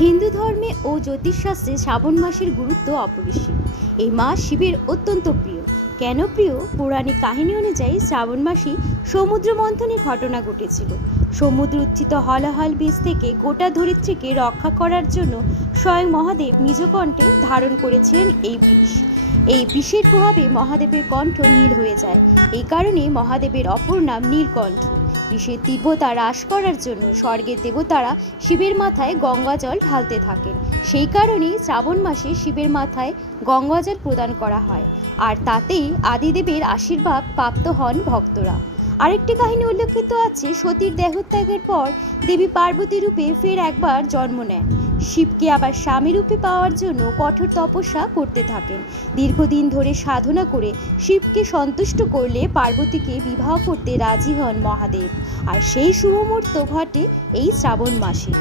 হিন্দু ধর্মে ও জ্যোতিষশাস্ত্রে শ্রাবণ মাসের গুরুত্ব অপরিসীম। এই মাস শিবের অত্যন্ত প্রিয়। কেন প্রিয়? পৌরাণিক কাহিনী অনুযায়ী শ্রাবণ মাসেই সমুদ্র মন্থনের ঘটনা ঘটেছিল। সমুদ্র উত্থিত হলাহল বীজ থেকে গোটা ধরিত্রীকে রক্ষা করার জন্য স্বয়ং মহাদেব নিজ কণ্ঠে ধারণ করেছিলেন এই বিষ। এই বিষের প্রভাবে মহাদেবের কণ্ঠ নীল হয়ে যায়। এই কারণে মহাদেবের অপর নাম নীলকণ্ঠ। বিষের তীব্রতা হ্রাস করার জন্য স্বর্গের দেবতারা শিবের মাথায় গঙ্গাজল ঢালতে থাকেন। সেই কারণেই শ্রাবণ মাসে শিবের মাথায় গঙ্গাজল প্রদান করা হয়, আর তাতেই আদিদেবের আশীর্বাদ প্রাপ্ত হন ভক্তরা। আরেকটি কাহিনী উল্লেখিত আছে, সতীর দেহত্যাগের পর দেবী পার্বতী রূপে ফের একবার জন্ম নেন। শিবকে আবার স্বামী রূপে পাওয়ার জন্য কঠোর তপস্যা করতে থাকেন। দীর্ঘদিন ধরে সাধনা করে শিবকে সন্তুষ্ট করলে পার্বতীকে বিবাহ করতে রাজি হন মহাদেব। আর সেই শুভ মুহূর্ত ঘটে এই শ্রাবণ মাসে।